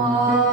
Lord.